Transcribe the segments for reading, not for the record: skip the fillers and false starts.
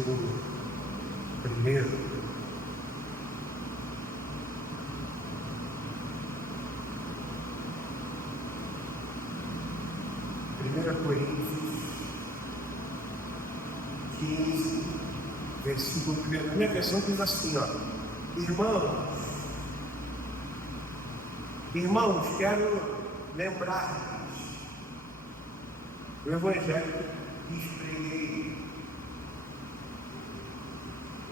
versículo 1. Coríntios 15, versículo 1. Na minha versão diz assim, Irmãos, quero lembrar-vos do Evangelho que lhes preguei,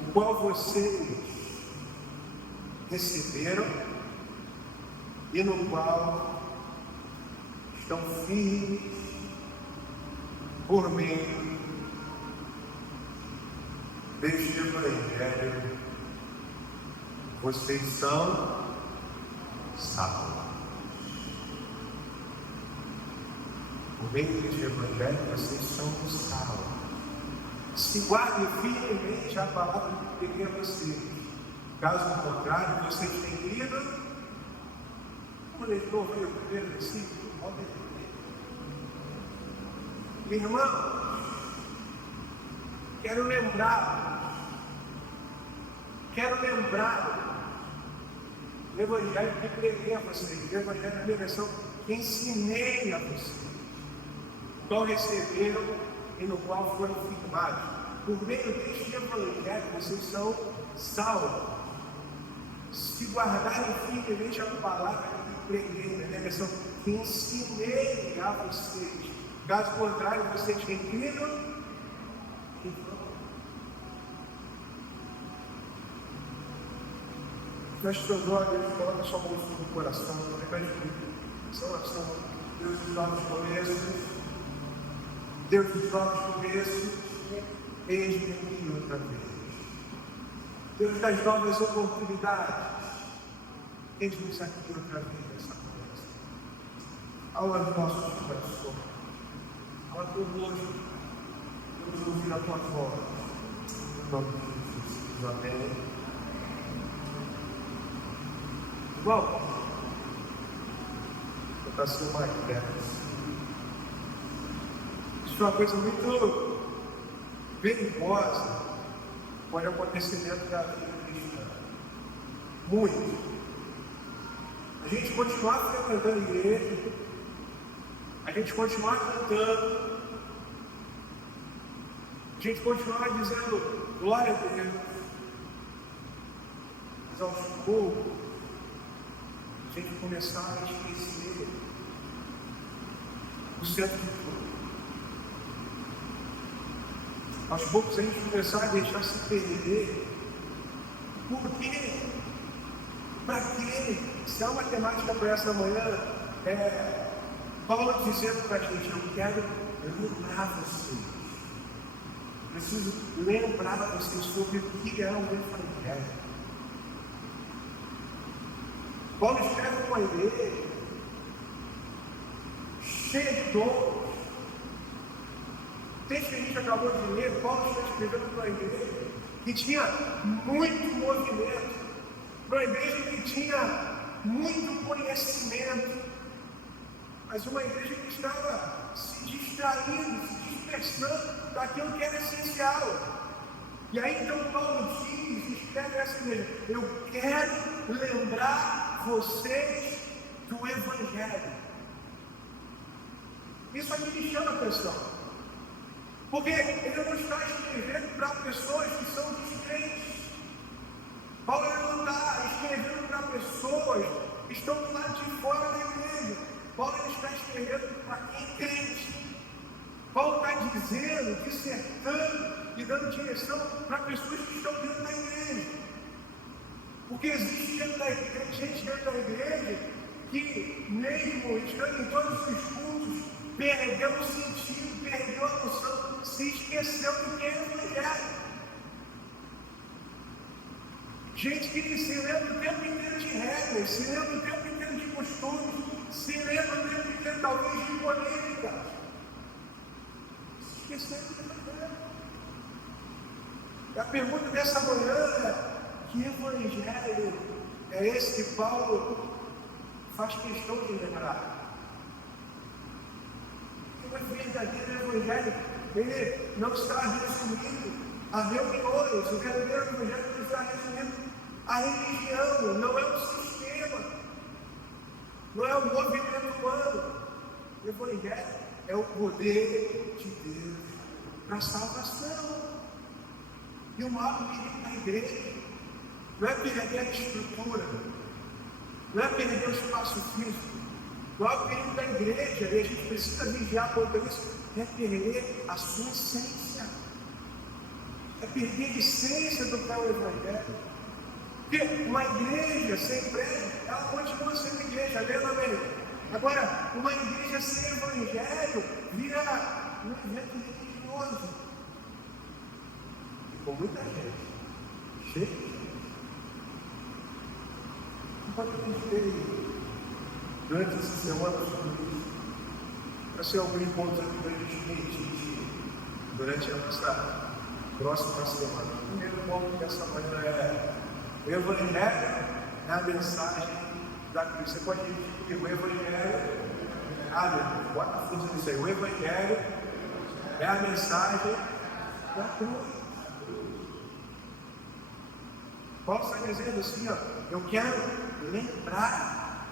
o qual vocês receberam e no qual estão firmes por meio deste Evangelho. Vocês são salvos. Por meio deste Evangelho, vocês são salvos. Se guardem firmemente a palavra que eu peguei a vocês. Caso contrário, vocês têm lido. Como leitor veio o primeiro versículo, irmãos, quero lembrar o Evangelho que preguei a vocês, o Evangelho da minha versão que ensinei a vocês, o qual receberam e no qual foram firmados. Por meio deste Evangelho, vocês são salvos. Se guardarem firmemente a palavra que preguei na minha versão que ensinei a vocês. Caso contrário, vocês têm crido e vão. Feche seus olhos, coloca sua mão no coração, repete comigo. Oração. Deus dos novos começos, Deus dos novos começos, eis-me aqui outra vez. Deus das novas oportunidades, eis-me aqui outra vez nessa conversa. Aula do nosso coração. Fala conosco, vamos ouvir a tua voz. Em nome de Jesus, amém. Bom, vou para ser mais perto. Isso é uma coisa muito perigosa, pode acontecer dentro da vida cristã. Muito. A gente continuar frequentando a igreja, a gente continuar cantando, a gente continuar dizendo glória a Deus, mas aos poucos a gente começar a esquecer o centro de tudo. Aos poucos a gente começar a deixar se perder. Por quê? Para quê? Se há uma temática para essa manhã, Paulo dizendo para a gente, eu quero lembrar vocês. Preciso lembrar vocês sobre o que é o Evangelho. Paulo escreve para uma igreja cheia de dons. O texto que a gente acabou de ler, Paulo está escrevendo para uma igreja que tinha muito movimento, para uma igreja que tinha muito conhecimento, mas uma igreja que estava se distraindo, se dispersando daquilo que era essencial. E aí então Paulo diz, escreve essa igreja, eu quero lembrar vocês do Evangelho. Isso aqui me chama a atenção, porque ele não está escrevendo para pessoas que são descrentes. Paulo não está escrevendo para pessoas que estão do lado de fora da igreja. Paulo está escrevendo para quem é crente. Paulo está dizendo, dissertando e dando direção para pessoas que estão dentro da igreja. Porque existe gente dentro da igreja que, mesmo estando em todos os cultos, perdeu o sentido, perdeu a noção, se esqueceu do que é o Evangelho. Gente que se lembra o tempo inteiro de regras, se lembra o tempo inteiro de costumes, se lembra o tempo inteiro talvez de polêmica. Se esqueceu do Evangelho. A pergunta dessa manhã é: que Evangelho é esse que Paulo faz questão de lembrar? O verdadeiro Evangelho, ele não está resumido a reuniões. O verdadeiro evangelho está resumido a religião, não é um sistema, não é um movimento humano. O evangelho é o poder de Deus para a salvação. E o maior perigo da igreja não é perder a estrutura, não é perder o espaço físico. O maior perigo da igreja, e a gente precisa vigiar contra isso, é perder a sua essência. É perder a essência do que é o evangelho. Porque uma igreja sem prédio, ela continua sendo igreja, amém? Agora, uma igreja sem evangelho vira um evento religioso. E com muita gente. Cheio. Enquanto a gente teve durante essa semana sobre isso, vai ser algum encontro aqui para a gente medir durante a nossa próxima semana. O primeiro ponto dessa manhã é o evangelho é a mensagem da cruz. Você pode dizer o evangelho, bota a força nisso aí. O evangelho é a mensagem da cruz. Paulo está dizendo assim, ó, eu quero lembrar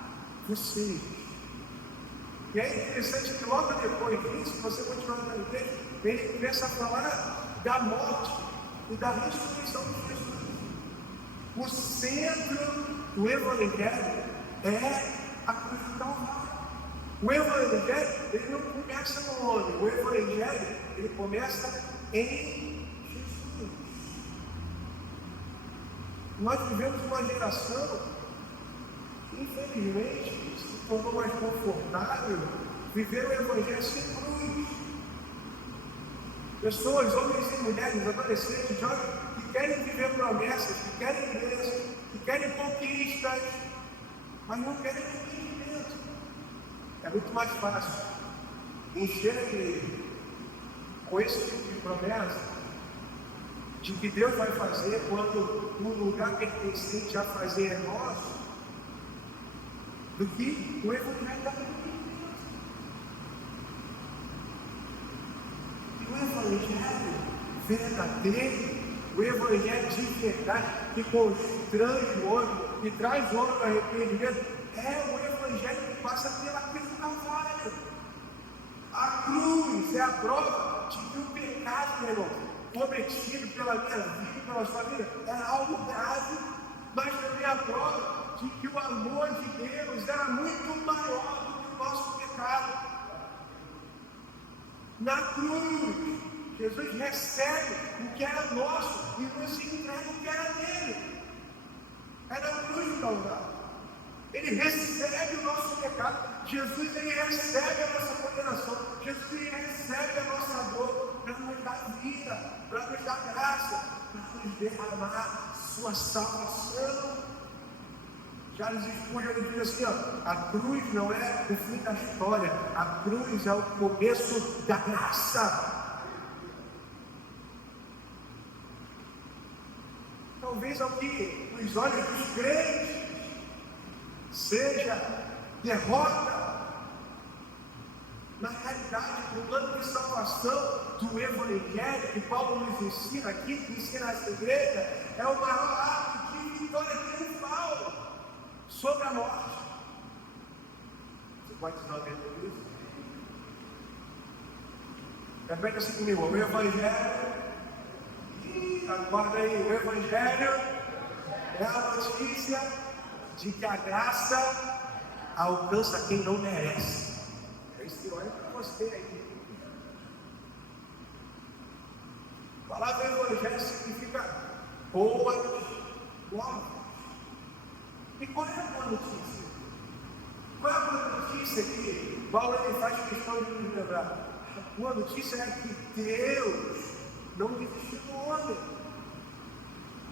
vocês. E é interessante que logo depois disso, você continuar na igreja, ele começa a falar da morte e da ressurreição de Jesus. O centro do evangelho é a cruz do Calvário. O evangelho, ele não começa no homem, o evangelho, ele começa em Jesus. Nós vivemos uma geração que, infelizmente, se tornou mais confortável viver o evangelho sem cruz. Pessoas, homens e mulheres, adolescentes, jovens, que querem viver promessas, que querem igreja, que querem conquistas, mas não querem arrependimento. É muito mais fácil encher a igreja com esse tipo de promessa de que Deus vai fazer quando um lugar pertencente a fazer é nosso, do que o evangelho da arrependimento. E o evangelho verdadeiro, o evangelho de verdade, que constrange o homem, que traz o homem para arrependimento, é o evangelho que passa pela cruz do Calvário. A cruz é a prova de que o pecado, meu irmão, cometido pela minha vida, pela sua vida, era algo grave, mas também a prova de que o amor de Deus era muito maior do que o nosso pecado. Na cruz, Jesus recebe o que era nosso e nos entrega o que era dele. É na cruz do Calvário. Ele recebe o nosso pecado. Jesus, ele recebe a nossa condenação. Jesus, ele recebe a nossa dor para nos dar vida, para nos dar graça, para nos derramar sua salvação. Charles Spurgeon diz assim, ó, a cruz não é o fim da história, a cruz é o começo da graça. Talvez ao que os olhos dos crentes seja derrota, na realidade, o plano de salvação do Evangelho que Paulo nos ensina aqui, que ensina essa igreja, é o maior ato de vitória triunfal sobre a morte. Você pode dizer dentro disso? Repete assim comigo, o Evangelho, aguarda aí, o Evangelho é a notícia de que a graça alcança quem não merece. É isso que olha para você aí. A palavra evangelho significa boa. E qual é a boa notícia? Qual é a boa notícia que Paulo ele faz questão de nos lembrar? A boa notícia é que Deus não desistiu do homem.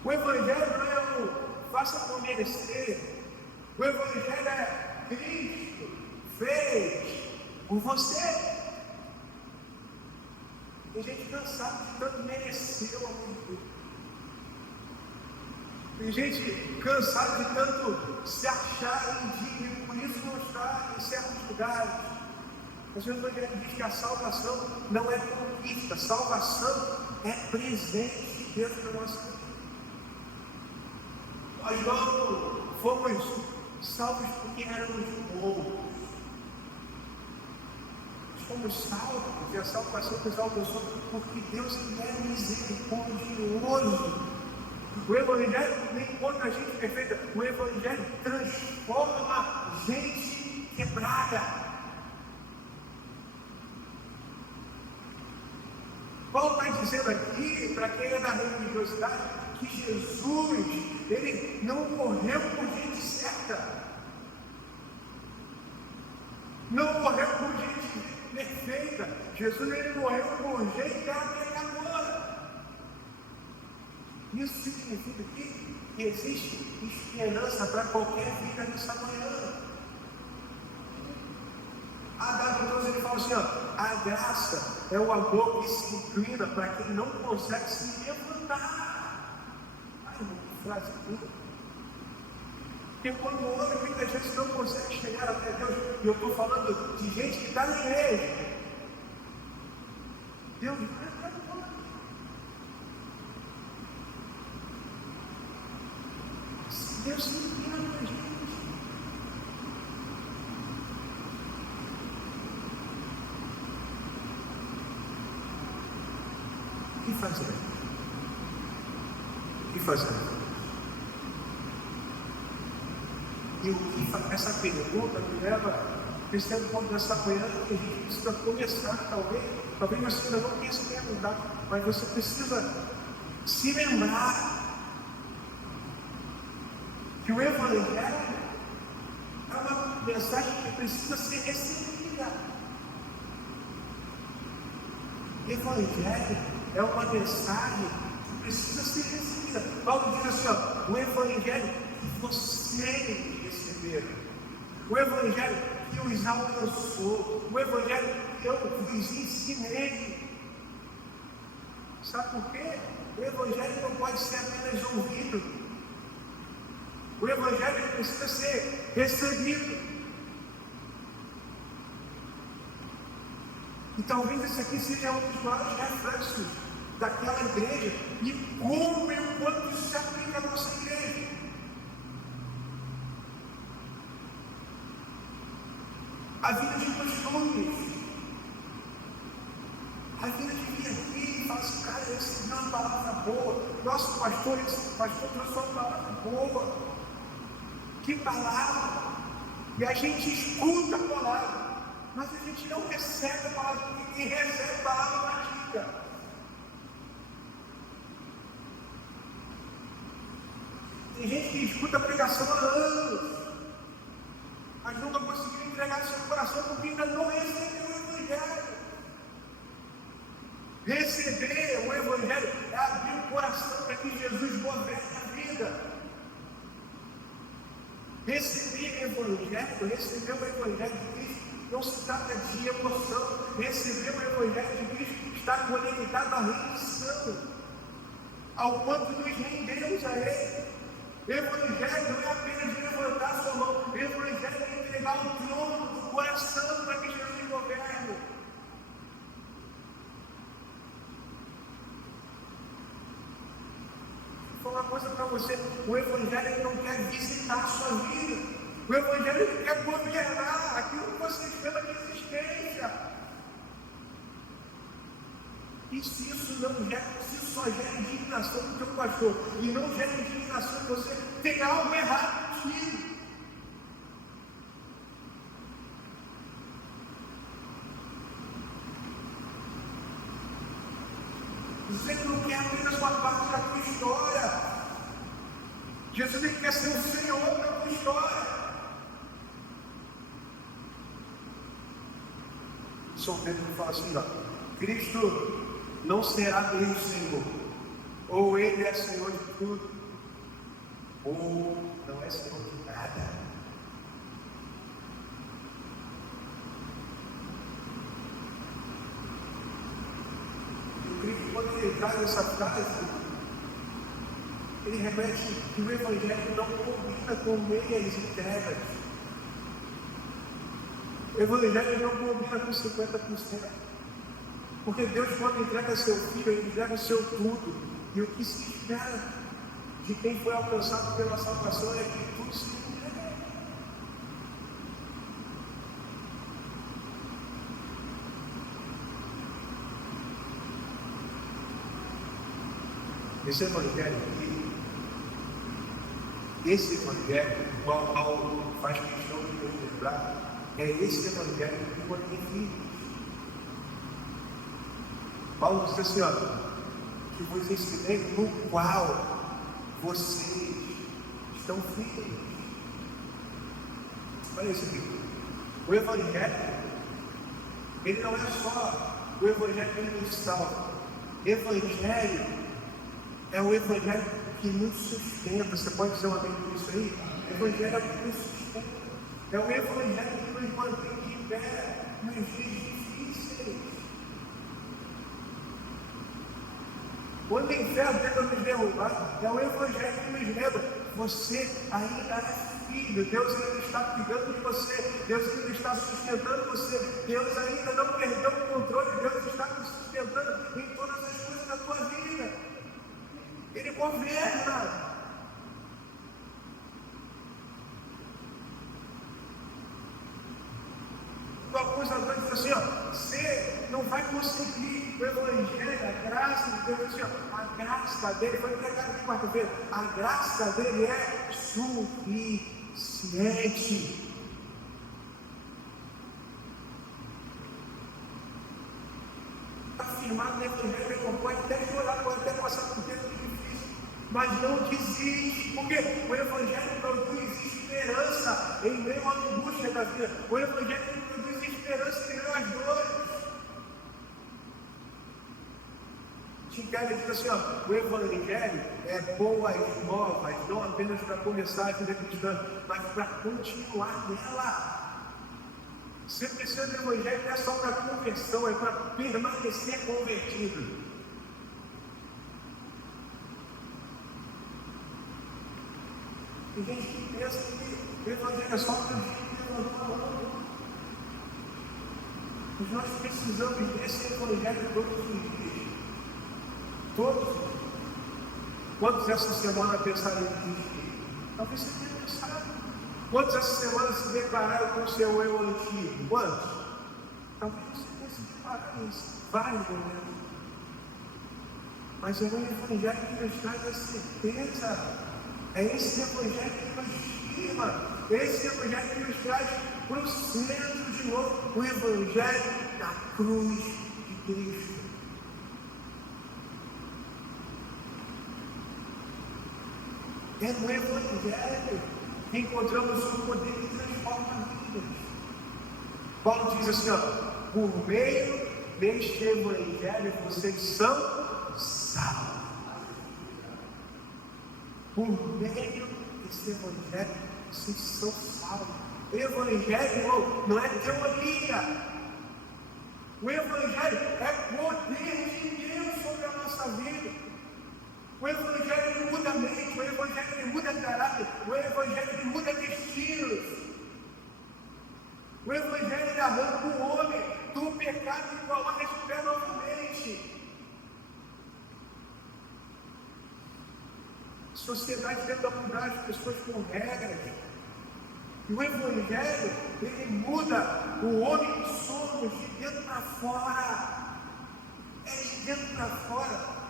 O evangelho não é um faça por merecer. O evangelho é Cristo fez por você. Tem gente cansada de tanto merecer o amor de Deus. Tem gente cansada de tanto se achar indigno e por isso não estar em certos lugares. Mas o evangelho diz que a salvação não é conquista, salvação é presente de Deus na nossa vida. Nós não fomos salvos porque éramos bons. Nós fomos salvos, e a salvação nos alcançou porque Deus é misericordioso. O Evangelho nem encontra a gente perfeita, o Evangelho transforma a gente quebrada. Paulo está dizendo aqui, para quem é da religiosidade, que Jesus, ele não morreu por gente certa. Não morreu por gente perfeita. Jesus, ele morreu por gente pecadora. Isso significa que existe esperança para qualquer vida nessa manhã. A dada Deus, ele fala assim, ó, a graça é o amor que se inclina para quem não consegue se levantar. Ai, que frase linda. Porque quando o homem muitas vezes não consegue chegar até Deus, e eu estou falando de gente que está na igreja, Deus vai até o homem. Deus se inclina para a gente. O que fazer? O que fazer? E o que essa pergunta me leva a pensar um pouco dessa manhã que a gente precisa começar, talvez você ainda não tenha se perguntado, mas você precisa se lembrar que o Evangelho é uma mensagem que precisa ser recebida. O Evangelho é uma mensagem que precisa ser recebida. Paulo diz assim, ó, o Evangelho que vocês receberam, o Evangelho que os alcançou, o Evangelho que eu vos ensinei. Sabe por quê? O Evangelho não pode ser apenas ouvido. O Evangelho precisa ser recebido. E talvez esse aqui seja um dos maiores reflexos daquela igreja e como e o quanto isso se aplica à nossa igreja. A vida de costumes. A vida de vir aqui e falar assim, cara, esse não é uma palavra boa. Nosso pastor, esse pastor trouxe uma palavra boa. Que palavra! E a gente escuta a palavra, mas a gente não recebe a palavra, porque quem recebe a palavra pratica. Tem gente que escuta a pregação há anos, mas nunca conseguiu entregar seu coração porque ainda não recebeu o Evangelho. Receber o Evangelho é abrir o coração para que Jesus governe a vida. Receber o Evangelho de Cristo não se trata de emoção. Receber o Evangelho de Cristo está conectado à rendição, ao quanto nos rendemos a Ele. Evangelho não é apenas levantar sua mão, o Evangelho é entregar o trono do coração para que Jesus governe. Vou falar uma coisa para você: o Evangelho não quer visitar a sua vida, o Evangelho quer governar aquilo que você chama de existência. E se isso só gera indignação do teu pastor e não gera indignação de você, tem algo errado contigo. Você não quer apenas uma parte da tua história. Jesus quer ser o Senhor da tua história. São Pedro fala assim, ó, Cristo não será meu Senhor, ou Ele é Senhor de tudo, ou não é Senhor de nada. E Cristo, quando ele traz essa frase, ele remete que o Evangelho não combina com meias e entregas. O Evangelho não combina com 50%. Porque Deus, quando entrega seu filho, Ele entrega o seu tudo. E o que se espera de quem foi alcançado pela salvação é que tudo se entrega. Esse evangelho aqui, esse evangelho, o qual Paulo faz questão de nos lembrar, é esse evangelho que foi enviado. Paulo disse assim, ó, que vos ensinei no qual vocês estão firmes. Olha isso aqui. O evangelho, ele não é só o evangelho que nos salva. Evangelho é o evangelho que nos sustenta. Você pode dizer um amém por isso aí? O evangelho é o que nos sustenta. É o evangelho que nos mantém de pé nos dias difíceis. Quando o inferno tenta nos derrubar, é o evangelho que nos lembra. Você ainda é filho. Deus ainda está cuidando de você. Deus ainda está sustentando você. Deus ainda não perdeu o controle. Deus está nos sustentando em todas as coisas da tua vida. Ele governa. O acusador diz assim, ó, você não vai conseguir o evangelho, a graça de Deus, assim, ó, a graça dele, foi pregado de quarta-feira, a graça dele é suficiente. Está firmado no evangelho, ele não pode até chorar, pode até passar por tempo difícil, mas não desiste, porque o evangelho produz esperança em meio à angústia da vida. O evangelho produz esperança em meio às dores. Tim Keller diz assim, ó, o evangelho é boas novas, não apenas para começar a vida cristã, mas para continuar nela. Você precisa do evangelho não é só para conversão, é para permanecer convertido. Tem gente que pensa que o evangelho é só para a gente levantar a mão. Mas nós precisamos desse evangelho todos os dias. Todos. Quantos essa semana pensaram em desistir? Talvez você tenha pensado. Quantos essa semana se declararam com o seu eu antigo? Quantos? Talvez você tenha se deparado nisso. Vários momentos. Mas é um evangelho que nos traz a certeza. É esse evangelho que nos firma. É esse evangelho que nos traz para o centro de novo. O evangelho da cruz de Cristo. É no evangelho que encontramos o poder que transforma vidas. Paulo diz assim, ó, por meio deste evangelho vocês são salvos. Por meio desse evangelho vocês são salvos. O evangelho não é teoria. O evangelho é poder de Deus sobre a nossa vida. O evangelho muda a mente, o evangelho muda caráter, o evangelho muda destinos. O evangelho arranca o homem do pecado e coloca de pé novamente. A sociedade tenta mudar as pessoas com regras. E o evangelho, ele muda o homem que somos de dentro para fora. É de dentro para fora.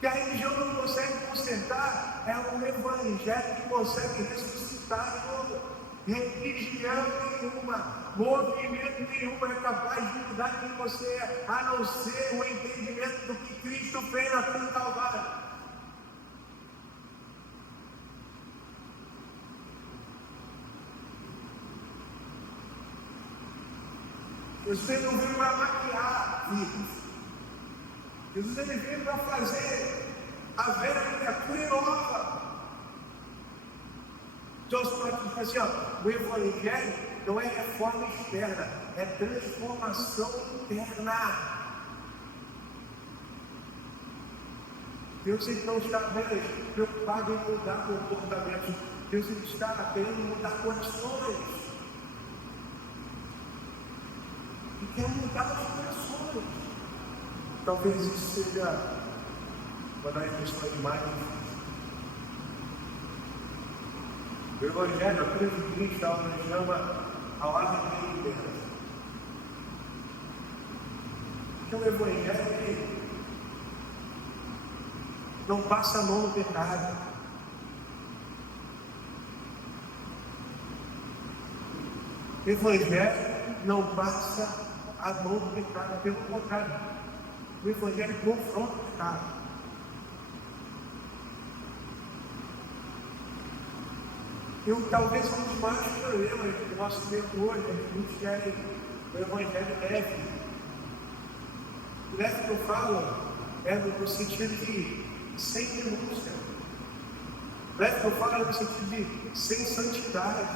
Que a religião não consegue consertar, é o evangelho que consegue ressuscitar de novo. Religião nenhuma, movimento nenhum é capaz de mudar quem você é, a não ser o entendimento do que Cristo fez na cruz do Calvário. Jesus não veio para maquiar vidas. Jesus ele veio para fazer a velha criatura nova. John Stott diz assim, ó, o evangelho não é reforma externa, é transformação interna. Deus ele não está preocupado em mudar comportamentos. Deus ele está querendo mudar corações. E quer mudar os corações. talvez isso seja uma das questões mais difíceis. O Evangelho, a cruz de Cristo, ela nos chama ao ato de liberdade. Então o Evangelho ele não passa a mão no pecado. O Evangelho não passa a mão do pecado, pelo contrário. O Evangelho confronta o pecado. Talvez um dos maiores problemas do nosso tempo hoje é que muitos querem o Evangelho leve. Leve que eu falo é no sentido de sem renúncia. Leve que eu falo é no sentido de sem santidade,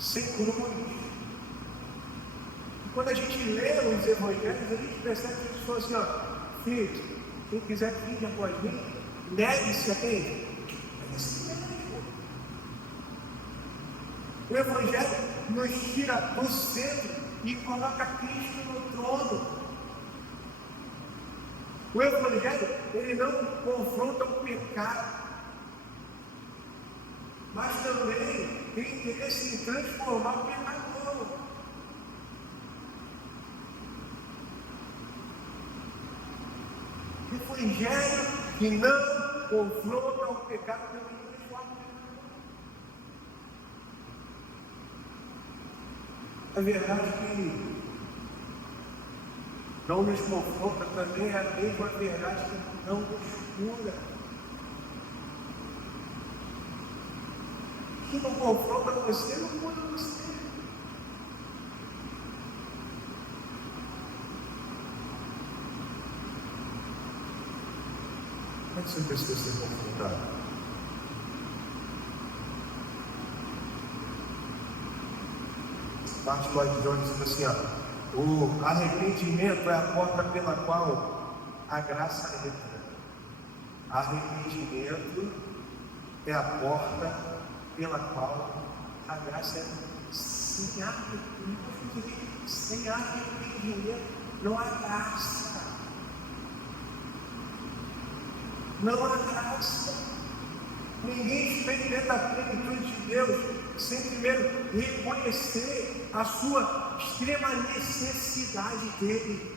sem cruz. E quando a gente lê os Evangelhos, a gente percebe que eles falam assim, ó, filho, quem quiser vir após mim, negue-se a quem? O Evangelho nos tira do centro e coloca Cristo no trono. O Evangelho, ele não confronta o pecado, mas também tem interesse em transformar o pecador. O Evangelho que não confronta o pecado também. A verdade que não nos confronta também é a mesma verdade que não nos cura. Que não confronta você, não cura você. Como é que você precisa ser confrontado? Martin Lloyd Jones diz assim, ó, o arrependimento é a porta pela qual a graça entra. Arrependimento é a porta pela qual a graça entra. Sem arrependimento não há graça. Não há graça. Ninguém experimenta a plenitude de Deus sem primeiro reconhecer a sua extrema necessidade dele.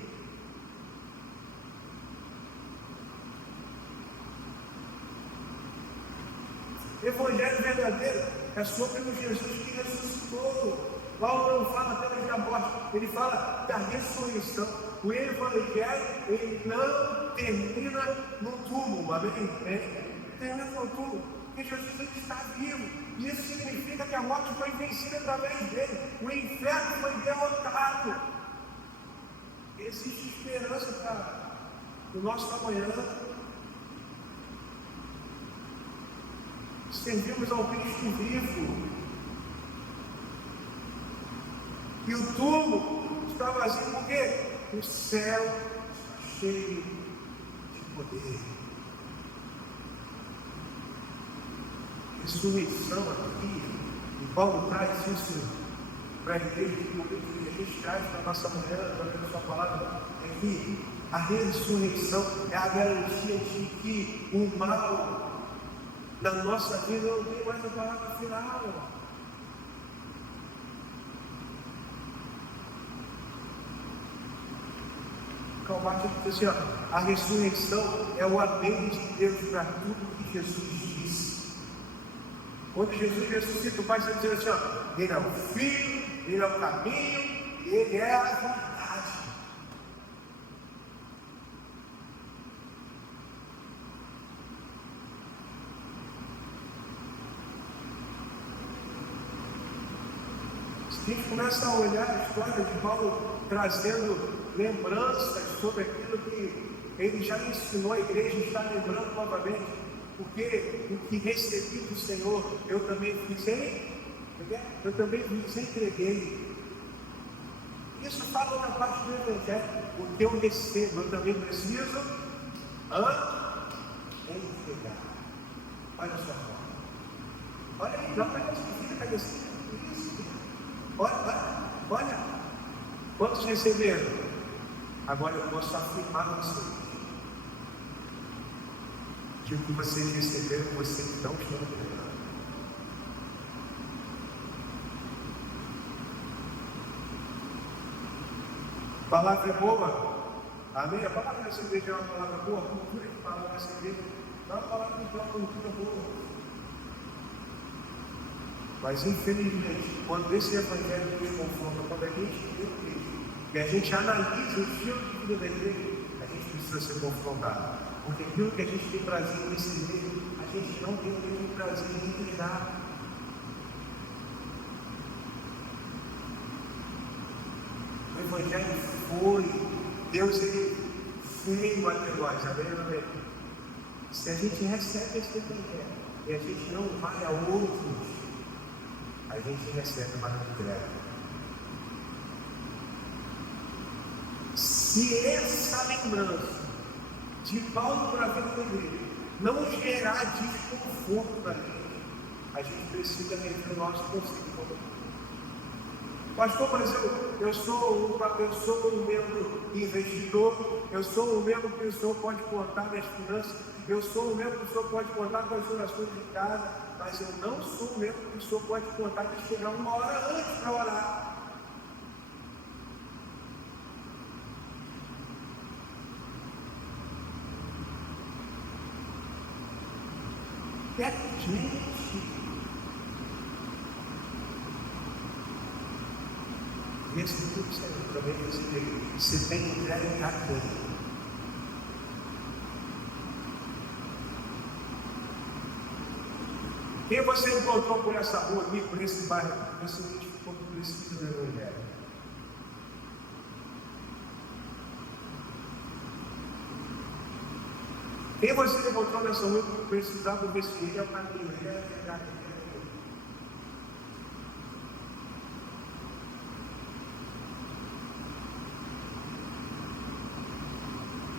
Evangelho verdadeiro é sobre o Jesus que ressuscitou. Paulo não fala apenas da morte, ele fala da ressurreição. O Evangelho, ele não termina no túmulo, amém? Termina no túmulo, porque Jesus ele está vivo. E isso significa que a morte foi vencida através dele. O inferno foi derrotado. Existe esperança para o nosso amanhã. Servimos ao Cristo vivo. E o túmulo está vazio porque o céu está cheio de poder. Ressurreição aqui, e Paulo traz isso para a igreja, que a gente traz para a nossa manhã, para a sua palavra, é que a ressurreição é a garantia de que o mal da nossa vida não tem mais a palavra final. Calvário diz assim, ó, a ressurreição é o amém de Deus para tudo que Jesus disse. Quando Jesus ressuscita, o Pai está dizendo assim, ó, ele é o Filho, ele é o caminho, ele é a verdade. Se a gente começa a olhar a história de Paulo trazendo lembranças sobre aquilo que ele já ensinou, a igreja está lembrando novamente. Porque o que recebi do Senhor, eu também fiz, entreguei. Isso fala na parte do Evangelho. O que eu recebo, eu também preciso entregar. Olha só. Olha aí, não vai conseguir, cadê isso? Olha. Quantos receberam? Agora eu posso afirmar a vocês que o que vocês receberam, vocês não estão entregando. A palavra é boa. Amém? A palavra nessa igreja é uma palavra boa. A cultura que fala nessa igreja é uma palavra que é uma cultura boa. Mas infelizmente, quando esse evangelho nos confronta, quando a gente lê o texto e a gente analisa o estilo de vida da igreja, a gente precisa ser confrontado. Porque aquilo que a gente tem prazer em receber, a gente não tem o mesmo prazer em entregar. O evangelho foi, Deus ele veio até nós, amém? Se a gente recebe esse evangelho e a gente não vai a outros, a gente recebe uma entrega. Se essa lembrança de Paulo para a vida da igreja não gerar desconforto na gente, a gente precisa rever o nosso conceito. Pastor, mas eu sou um membro investidor, eu sou um membro que o senhor pode contar minhas finanças, eu sou um membro que o senhor pode contar com as orações de casa, mas eu não sou um membro que o senhor pode contar de chegar uma hora antes para orar. Gente, esse tudo serve também receber. Você tem entregue a quem? Quem você encontrou por essa rua aqui, por esse bairro, você identificou que precisa do evangelho? Quem você encontrou nessa rua que precisava desse evangelho para viver?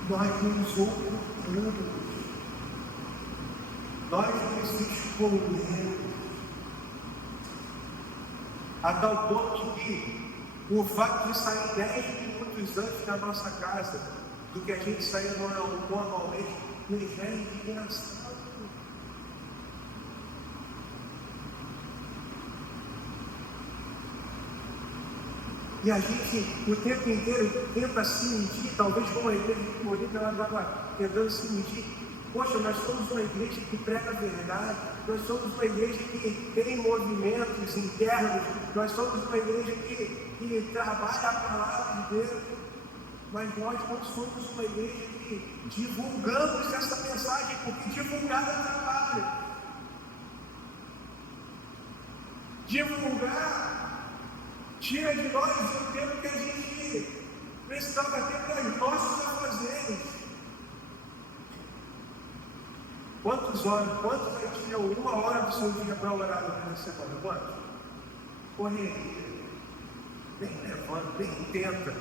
Nós nos ocupamos, nós nos escondemos, a tal ponto que o fato de sair 10 minutos antes da nossa casa do que a gente saía normalmente nos gera indignação. E a gente, o tempo inteiro, tenta se mentir, talvez como a igreja de Corinto, ela estava tentando se mentir. Poxa, nós somos uma igreja que prega a verdade, nós somos uma igreja que tem movimentos internos, nós somos uma igreja que trabalha a palavra de Deus, mas nós não somos uma igreja que divulgamos essa mensagem, porque divulgar é trabalho. Divulgar tira de nós o tempo que a gente precisava ter para os nossos afazeres. Quantos aí tinham uma hora do seu dia para orar na semana? Quantos? Correria. Bem levando, bem tenta.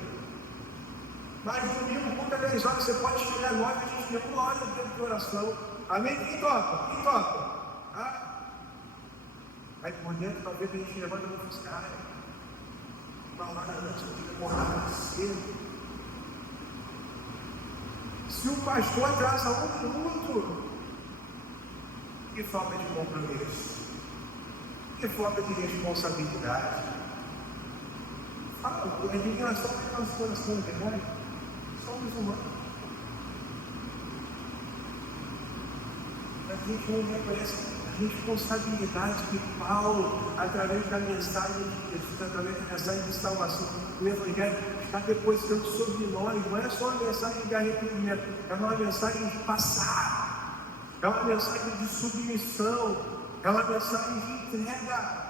Mas domingo, conta 10 horas, você pode chegar 9, a gente tem uma hora de tempo de oração. Amém? Quem toca? Quem toca? Ah? Aí por dentro, talvez a gente levanta e fala assim, uma hora antes de acordar cedo. Se o pastor atrasa um minuto, que falta de compromisso, que falta de responsabilidade. Fala, a indignação é nosso coração, verdade? Somos humanos. A gente não reconhece a responsabilidade que Paulo, através da mensagem de Jesus, através da mensagem de salvação, o Evangelho está depositando sobre nós. Não é só uma mensagem de arrependimento, é uma mensagem de passar, é uma mensagem de submissão, é uma mensagem de entrega.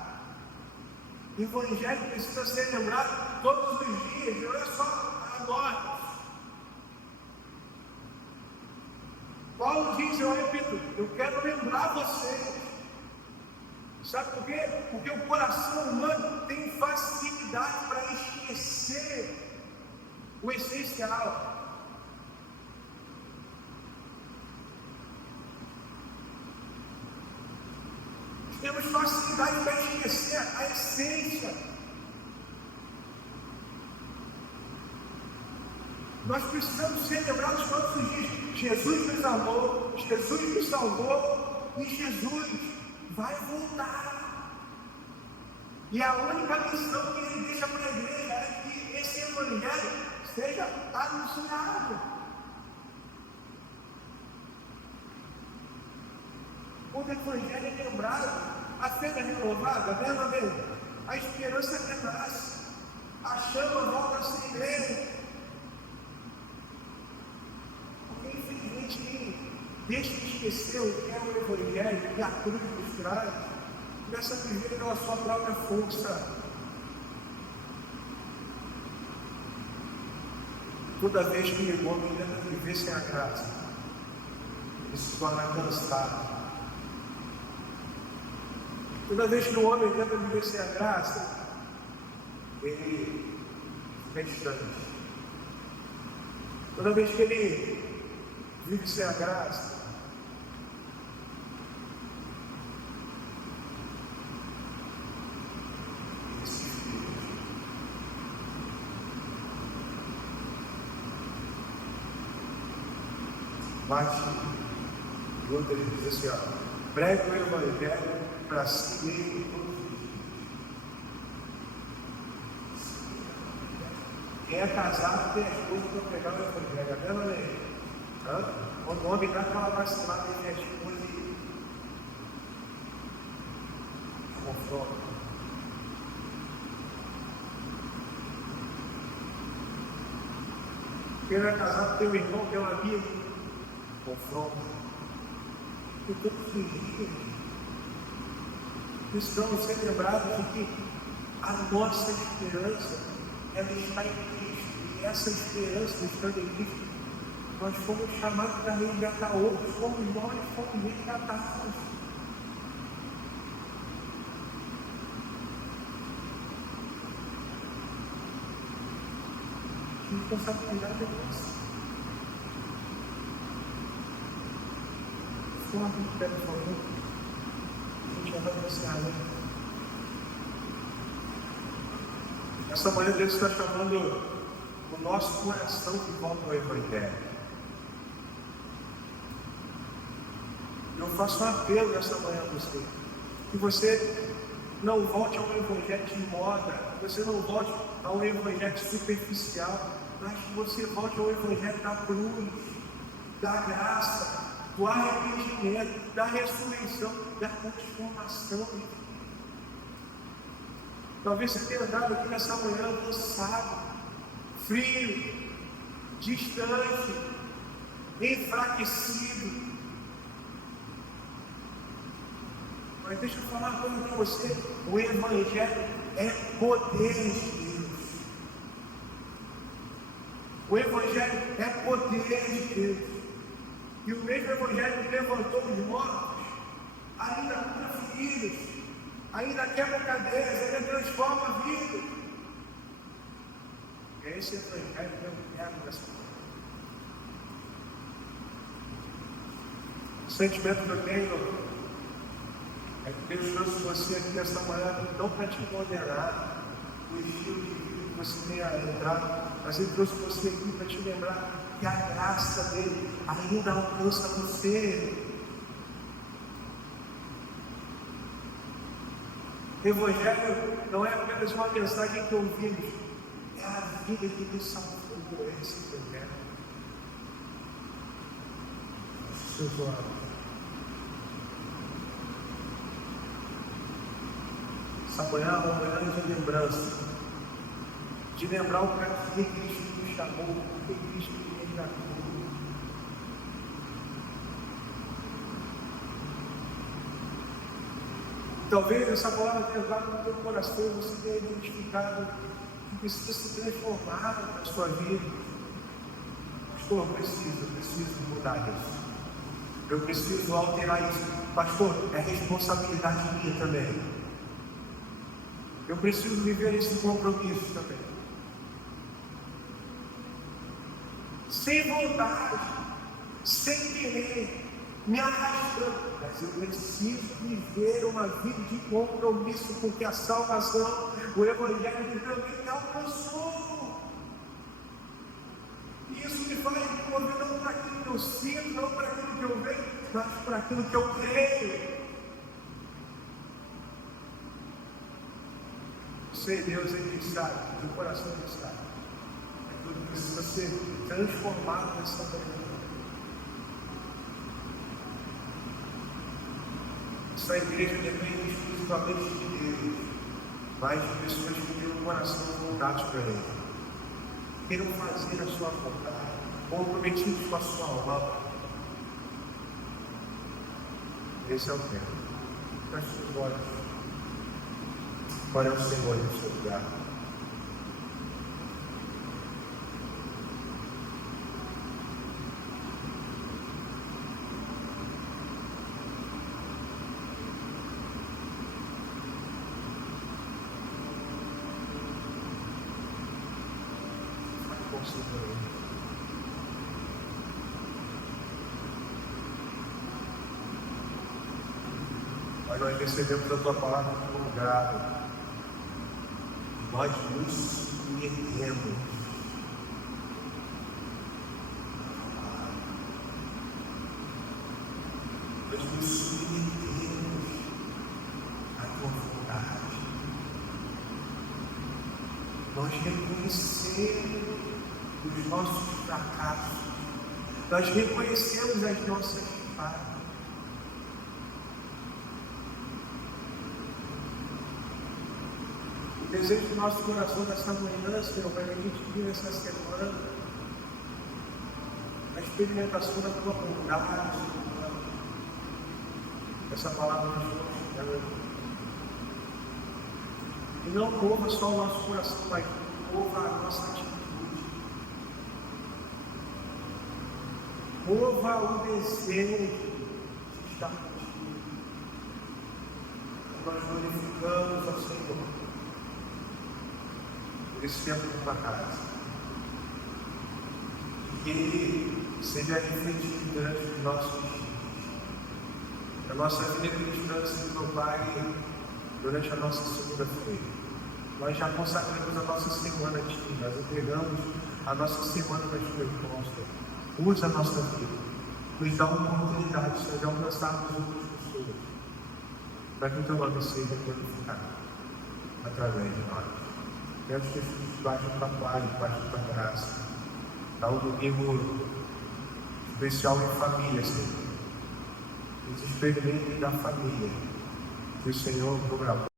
O Evangelho precisa ser lembrado todos os dias, não é só a nós. Paulo diz, eu repito, eu quero lembrar vocês. Sabe por quê? Porque o coração humano tem facilidade para esquecer o essencial. Temos facilidade para esquecer a essência. Nós precisamos ser lembrados todos os dias. Jesus nos amou, Jesus nos salvou e Jesus vai voltar. E a única missão que ele deixa para a igreja é que esse evangelho seja anunciado. Quando o evangelho é lembrado, a fé é renovada, verdadeira, a esperança renasce, a chama volta a ser igreja. Porque infelizmente quem deixa de esquecer o que é o evangelho e a cruz dos traz, começa a viver pela sua própria força. Toda vez que o homem tenta viver sem a graça, ele se torna cansado. Toda vez que o homem tenta viver sem a graça, ele fica distante. Toda vez que ele vive sem a graça, ele se esfria. Mas, e outro ele diz assim, pregue o evangelho para si mesmo todos os dias. Quem é casado tem a esposa para pregar o evangelho. Até não é? Quando o homem dá aquela vacilada entre a esposa e confronta. Quem não é casado tem um irmão, tem um amigo, confronta. E todos os dias precisamos ser lembrados de que a nossa esperança ela está em Cristo. E essa esperança estando em Cristo, nós fomos chamados para resgatar outros, como nós fomos resgatados. Que responsabilidade é nossa? Uma pé, por favor. A gente vai avançar, né? Essa manhã Deus está chamando o nosso coração de volta ao Evangelho. Eu faço um apelo nessa manhã a você. Que você não volte ao Evangelho de moda, que você não volte ao Evangelho superficial, mas que você volte ao Evangelho da cruz, da graça, do arrependimento, da ressurreição, da transformação. Talvez você tenha andado aqui nessa manhã cansado, frio, distante, enfraquecido. Mas deixa eu falar uma coisa para você: o Evangelho é poder de Deus. O Evangelho é poder de Deus. E o mesmo Evangelho que levantou os mortos, ainda cura feridos, ainda quebra cadeias, ainda transforma a vida. É esse Evangelho que eu quero nessa manhã. O sentimento que eu tenho é que Deus trouxe você aqui nessa manhã não para te condenar o estilo de vida que você tenha entrado, mas Ele trouxe você aqui para te lembrar que a graça dele ainda alcança você. O Evangelho não é apenas uma mensagem que ouvimos, é a vida que nos salvou. É esse Evangelho. Seus olhos. Essa manhã é uma manhã de lembrança, de lembrar o para que Cristo nos chamou, o que Cristo nos resgatou. Talvez essa palavra tenha entrado no teu coração e você tenha identificado que precisa se transformar na sua vida. Pastor, eu preciso mudar isso. Eu preciso alterar isso. Pastor, é responsabilidade minha também. Eu preciso viver esse compromisso também. Sem vontade, sem querer, me arrastando. Mas eu preciso viver uma vida de compromisso, porque a salvação, o Evangelho de Deus me alcançou. E eu sinto, não por aquilo que eu vejo, mas por aquilo que eu creio. Você, Deus, Ele sabe, o coração Ele sabe. Tudo precisa ser transformado nessa manhã. Essa igreja depende exclusivamente de Deus, mas de pessoas que têm o coração voltados para Ele, queiram fazer a sua vontade, comprometidos com a sua obra. Esse é o tempo. Feche os olhos. Olha o Senhor no seu lugar. Mas nós recebemos a tua palavra no lugar. Nós nos submetemos. Nós nos submetemos à tua vontade. Nós reconhecemos os nossos fracassos. Nós reconhecemos as nossas falhas. O desejo do nosso coração nessa manhã, Senhor, para a gente vir nessa semana, a experimentação da tua bondade, essa palavra nos mostra. E não mova só o nosso coração, mas mova a nossa atitude. Mova o desejo de estar contigo. Nós glorificamos ao Senhor por esse tempo de tua casa. Que Ele seja refletido durante os nossos dias. A nossa vida cristã, Senhor Pai, durante a nossa segunda-feira. Nós já consagramos a nossa semana a Ti, nós entregamos a nossa semana nas Tuas mãos. Usa a nossa vida, nos dá uma oportunidade, Senhor, de alcançarmos outras pessoas, para que o Teu nome seja glorificado através de nós. Quero que Jesus baixe a Tua paz, baixe a Tua graça. Dá um domingo especial em família, Senhor. Nos experimentem da família que o Senhor programou.